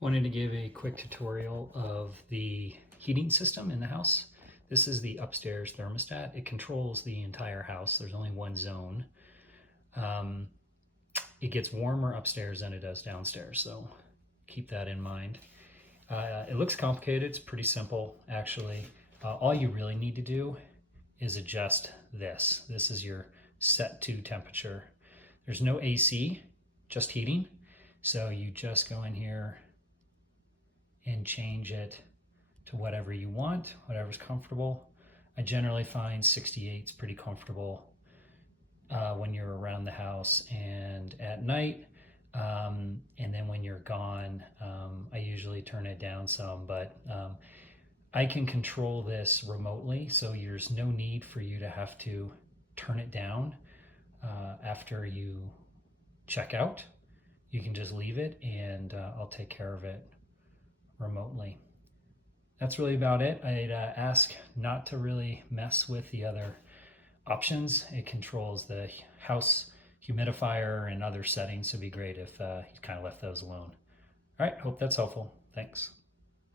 Wanted to give a quick tutorial of the heating system in the house. This is the upstairs thermostat. It controls the entire house. There's only one zone. It gets warmer upstairs than it does downstairs, so keep that in mind. It looks complicated. It's pretty simple, actually. All you really need to do is adjust this. This is your set to temperature. There's no AC, just heating. So you just go in here and change it to whatever you want, whatever's comfortable. I generally find 68 is pretty comfortable when you're around the house and at night. And then when you're gone, I usually turn it down some, but I can control this remotely, so there's no need for you to have to turn it down after you check out. You can just leave it and I'll take care of it remotely. That's really about it. I'd ask not to really mess with the other options. It controls the house humidifier and other settings. It'd be great if you kind of left those alone. All right, hope that's helpful. Thanks.